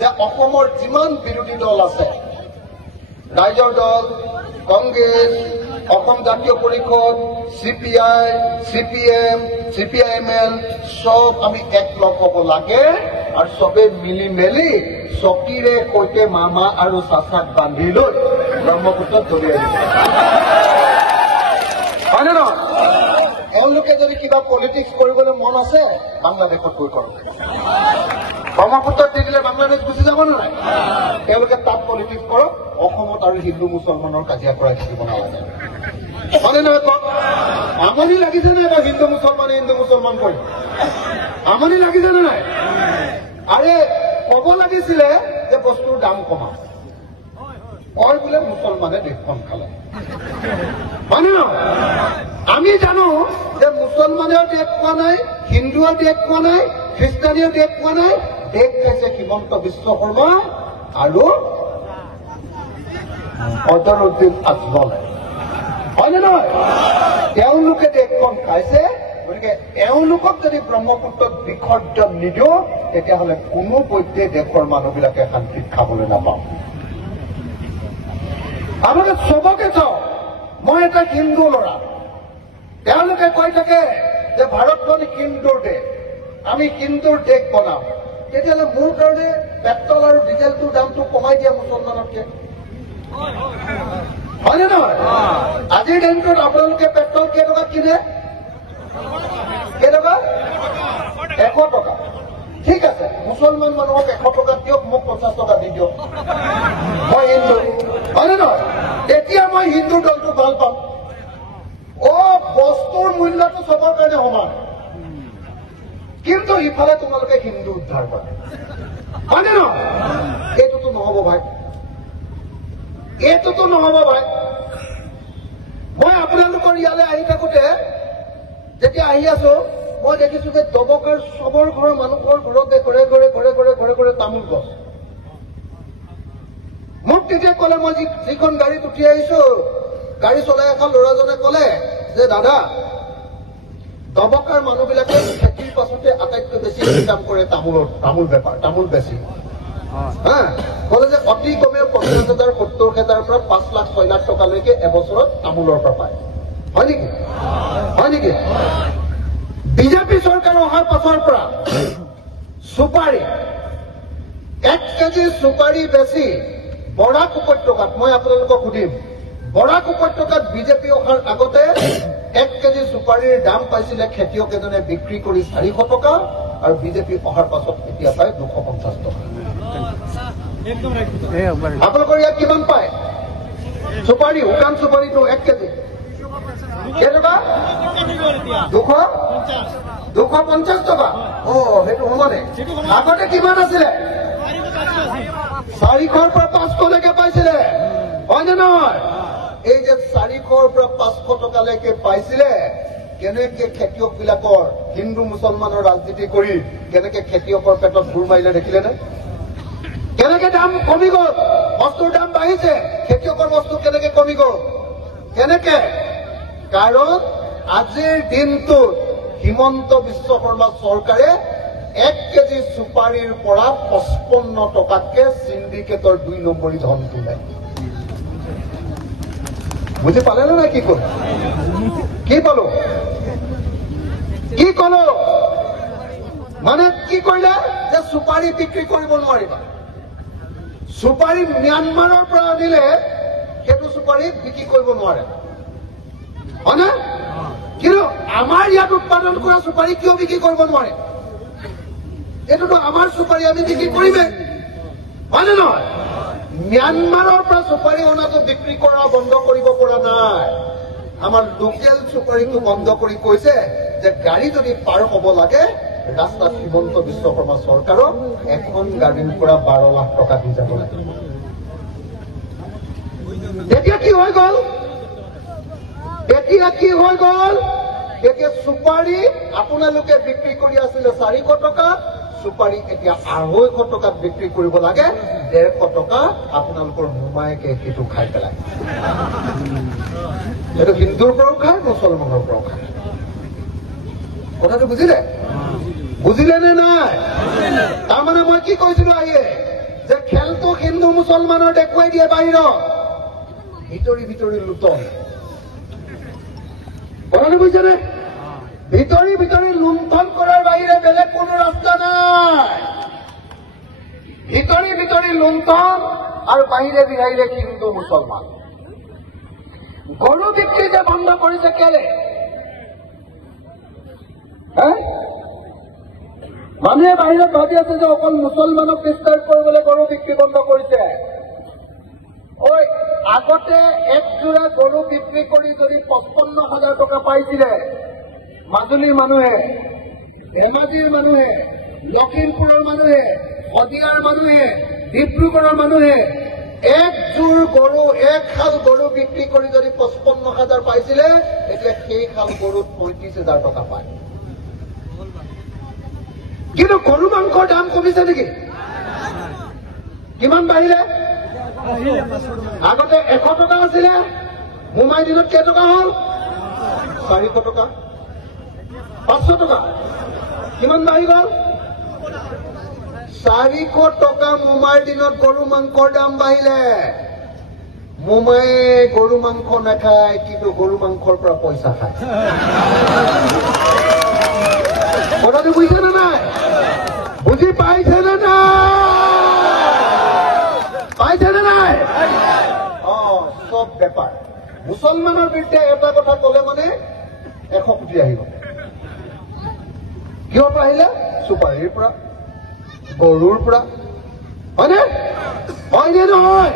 যে অসমৰ যিমান বিৰোধী দল আছে, ৰাইজৰ দল, কংগ্ৰেছ, অসম জাতীয় পৰিষদ, CPI, CPM, CPIML সব আমি একলগ হ'ব লাগে আৰু সবে মিলি মেলি চকীৰে সৈতে মামা আৰু চাচাক বান্ধি লৈ ব্ৰহ্মপুত্ৰত দলিয়াই দিছে। হয় নে নহয়? এওঁলোকে যদি কিবা পলিটিক্স কৰিবলৈ মন আছে বাংলাদেশত গৈ কৰক। ব্ৰহ্মপুত্ৰত দি দিলে বাংলাদেশ গুচি যাব নাই? তেওঁলোকে তাত পলিটিক্স কৰক, অসমত আৰু হিন্দু মুছলমানৰ কাজিয়া কৰাই থাকিব নালাগে। মানে নহয় কওক, আমনি লাগিছে নাই বা হিন্দু মুছলমান কৰি? আমনি লাগিছে নে নাই? আৰে কব লাগিছিলে যে বস্তুৰ দাম কমা, কয় বোলে মুছলমানে দেশখন খালে। হয় নে নহয়? আমি জানো যে মুছলমানেও দেশ পোৱা নাই, হিন্দুৱেও দেশ পোৱা নাই, খ্ৰীষ্টানেও দেশ পোৱা নাই, দেশ খাইছে হিমন্ত বিশ্ব শৰ্মা আৰু অজৰুদ্দিন আজমলে। হয় নে নহয়? তেওঁলোকে দেশখন খাইছে। গতিকে এওঁলোকক যদি ব্ৰহ্মপুত্ৰত বিসৰ্জন নিদিওঁ তেতিয়াহ'লে কোনো পধ্যে দেশৰ মানুহবিলাকে শান্তিত খাবলৈ নাপাওঁ। আপোনালোকে চবকে চাওঁ, মই এটা হিন্দু ল'ৰা, তেওঁলোকে কৈ থাকে যে ভাৰতখন হিন্দুৰ দেশ, আমি হিন্দুৰ দেশ বনাম। তেতিয়াহ'লে মোৰ কাৰণে পেট্ৰল আৰু ডিজেলটোৰ দামটো কমাই দিয়া মুছলমানতকে। হয় নে নহয়? আজিৰ দিনটোত আপোনালোকে পেট্ৰল কেইটকা কিনে? কেইটকা? 100 টকা। ঠিক আছে, মুছলমান মানুহক 100 টকা দিয়ক, মোক 50 টকা দি দিয়ক, মই হিন্দু। হয় নে নহয়? তেতিয়া মই হিন্দু দলটো ভাল পাম। বস্তুৰ মূল্যটো চবৰ কাৰণে সমান, কিন্তু ইফালে তোমালোকে হিন্দু উদ্ধাৰ কৰা। হয় নে নহয়? এইটোতো নহব ভাই, এইটোতো নহব ভাই। মই আপোনালোকৰ ইয়ালৈ আহি থাকোতে যেতিয়া আহি আছো, মই দেখিছো যে দবকাৰ চবৰ ঘৰৰ মানুহৰ ঘৰতে ঘৰে ঘৰে ঘৰে ঘৰে ঘৰে ঘৰে তামোল গছ। মোক তেতিয়া কলে, মই যিখন গাড়ীত উঠি আহিছো, গাড়ী চলাই এখন ল'ৰাজনে কলে যে দাদা, দবকাৰ মানুহবিলাকে খেতিৰ পাছতে আটাইতকৈ বেছি ইনকাম কৰে তামোল বেপাৰ, তামোল বেছি। কলে যে অতি কমেও 50,000 70,000 পৰা 5 লাখ 6 লাখ টকালৈকে এবছৰত তামোলৰ পৰা পায়। হয় নেকি? হয় নেকি? বিজেপি চৰকাৰ অহাৰ পাছৰ পৰা চুপাৰী 1 কেজি চুপাৰী বেছি বৰাক উপত্যকাত, মই আপোনালোকক সুধিম, বৰাক উপত্যকাত বিজেপি অহাৰ আগতে 1 কেজি চুপাৰীৰ দাম পাইছিলে খেতিয়ক এজনে বিক্ৰী কৰি 400 টকা, আৰু বিজেপি অহাৰ পাছত এতিয়া পায় 250 টকা। আপোনালোকৰ ইয়াত কিমান পায় চুপাৰী? শুকান চুপাৰীটো 1 কেজি কেইটকা? 250 টকা। সেইটো সমানে। আগতে কিমান আছিলে? 400ৰ পৰা 500লৈকে পাইছিলে। হয় নে নহয়? এই যে 400ৰ পৰা 500 টকালৈকে পাইছিলে, কেনেকে খেতিয়ক বিলাকৰ, হিন্দু মুছলমানৰ ৰাজনীতি কৰি কেনেকে খেতিয়কৰ পেটত ঘূৰ মাৰিলে দেখিলে নে? কেনেকে দাম কমি গ'ল, বস্তুৰ দাম বাঢ়িছে, খেতিয়কৰ বস্তু কেনেকে কমি গ'ল? কেনেকে? কাৰণ আজিৰ দিনটোত হিমন্ত বিশ্ব শৰ্মা চৰকাৰে 1 কেজি চুপাৰীৰ পৰা 55 টকাতকে চিণ্ডিকেটৰ 2 নম্বৰী ধন তোলে। বুজি পালে নে নাই? কি কলো? কি পালো? কি কলো? মানে কি কৰিলে যে চুপাৰী বিক্ৰী কৰিব নোৱাৰিবা। চুপাৰী ম্যানমাৰৰ পৰা আনিলে সেইটো চুপাৰী বিক্ৰী কৰিব নোৱাৰে। হয় না? কিন্তু আমাৰ ইয়াত উৎপাদন কৰা চুপাৰী কিয় বিক্ৰী কৰিব নোৱাৰে? এইটোতো আমাৰ চুপাৰী, আমি বিক্ৰী কৰিমেই। হয় নে নহয়? ম্যানমাৰৰ পৰা চুপাৰী অনাটো বিক্ৰী কৰা বন্ধ কৰিব পৰা নাই। আমাৰ লোকেল চুপাৰীটো বন্ধ কৰি কৈছে যে গাড়ী যদি পাৰ হ'ব লাগে ৰাস্তাত হিমন্ত বিশ্ব শৰ্মা চৰকাৰক এখন গাড়ীৰ পৰা 12 লাখ টকা দি যাব লাগে। এতিয়া কি হৈ গ'ল? এতিয়া চুপাৰী আপোনালোকে বিক্ৰী কৰি আছিলে 400 টকা, চুপাৰী এতিয়া 250 টকাত বিক্ৰী কৰিব লাগে। 150 টকা আপোনালোকৰ মোমায়েকে সেইটো খাই পেলায়। এইটো হিন্দুৰ পৰাও খায়, মুছলমানৰ পৰাও খায়। কথাটো বুজিলে? বুজিলে নে নাই? তাৰমানে মই কি কৈছিলো আহিয়ে মুছলমানৰ দেখুৱাই দিয়ে বাহিৰত ভিতৰি ভিতৰি লুটন কথাটো বুজিছেনে ভিতৰি ভিতৰি লুণ্ঠন কৰাৰ বাহিৰে বেলেগ কোনো ৰাস্তা নাই ভিতৰি ভিতৰি লুণ্ঠন আৰু বাহিৰে বিহাইৰে হিন্দু মুছলমান গৰু বিক্ৰী যে বন্ধ কৰিছে কেলে মানুহে বাহিৰত ভাবি আছে যে অকল মুছলমানক ডিষ্টাৰ্ব কৰিবলৈ গৰু বিক্ৰী বন্ধ কৰিছে ঐ আগতে এক যোৰা গৰু বিক্ৰী কৰি যদি 55,000 টকা পাইছিলে মাজুলীৰ মানুহে ধেমাজিৰ মানুহে লখিমপুৰৰ মানুহে শদিয়াৰ মানুহে ডিব্ৰুগড়ৰ মানুহে একযোৰ গৰু এক খাল গৰু বিক্ৰী কৰি যদি 55,000 পাইছিলে এতিয়া সেই খাল গৰুত 35,000 টকা পায় কিন্তু গৰু মাংসৰ দাম কমিছে নেকি কিমান বাঢ়িলে আগতে 100 টকা আছিলে মোমাই দিনত কেইটকা হল 400 টকা 500 টকা কিমান বাঢ়ি গল 400 টকা মোমাইৰ দিনত গৰু মাংসৰ দাম বাঢ়িলে মোমায়ে গৰু মাংস নাখায় কিন্তু গৰু মাংসৰ পৰা পইচা খায় কথাটো বুজিছে নে নাই বুজি পাইছে নে নাই সব বেপাৰ মুছলমানৰ বিৰুদ্ধে এটা কথা কলে মানে 100 কোটি আহিব কিহৰ পৰা আহিলে চুপাৰীৰ পৰা গৰুৰ পৰা হয়নে নহয়